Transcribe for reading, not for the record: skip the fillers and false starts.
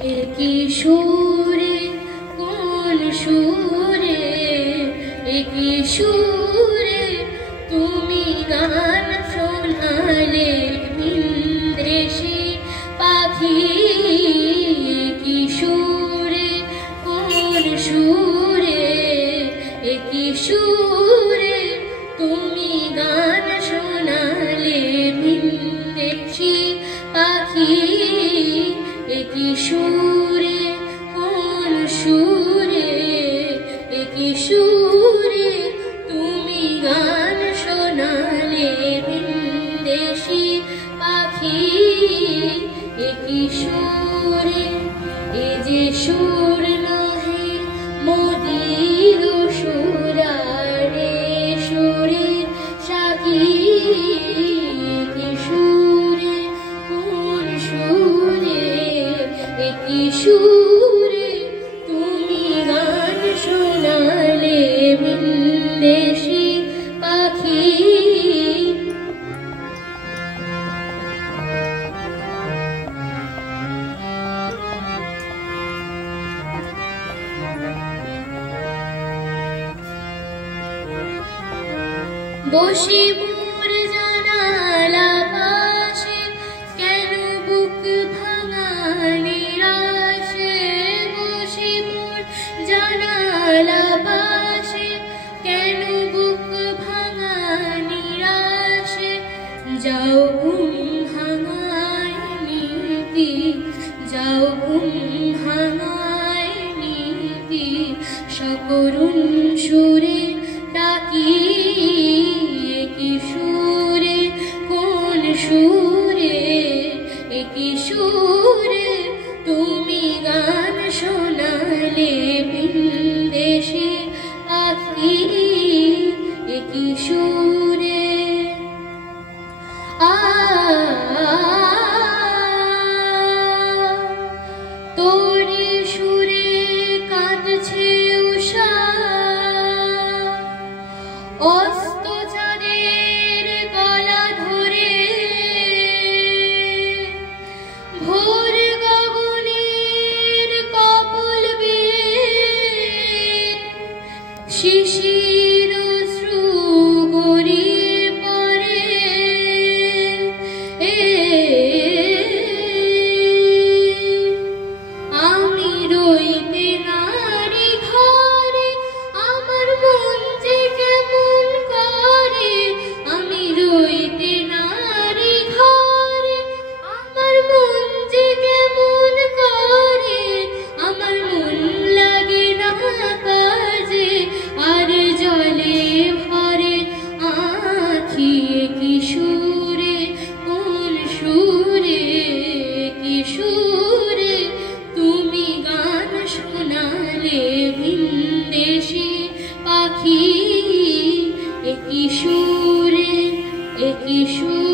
একই সুরে কোন সুরে একই সুরে তুমি গান শোনালে বিন্দেশি পাখি। একই সুরে কোন সুরে একই সুরে তুমি গান শোনালে বিন্দেশি পাখি। একই সুরে কোন সুরে একই সুরে তুমি গান শোনালে বিন্দেশি পাখি। একই সুরে এ যে সুর নহে মোদির সুরারে সুরের সাথী। একই সুরে কোন সুরে একই সুরে তুমি গান শোনালে বিন্দেশি পাখি। বসি মোর জানালা পাশে কেন বুক ভাঙা নিরাশে। বসি মোর জানালা পাশে কেন বুক ভাঙা নিরাশে। যাও ঘুম ভাঙায় নীতি যাও ঘুম ভাঙায় নীতি সকরুণ সুরে ডাকি। একই সুরে কোন সুরে একই সুরে তুমি গান শোনালে বিন্দেশি পাখি। একই সুরে তোরি সুরে কাঁদছে উষা অস্ত চাঁদের গলা ধরে। ভোর গগনের কপল বেয়ে শিশির অশ্রু গড়িয়ে পড়ে। আমি রইতে নারী ঘরে আমার মন যে কেমন করে। আমি রইতে নারী ঘরে আমার মন যে কেমন করে। আমার মন লাগে না কাজে আর জলে ভরে আঁখি। একই সুরে কোন সুরে একই সুরে তুমি গান শোনালে বিন্দেশি পাখি। একই সুরে একই সুরে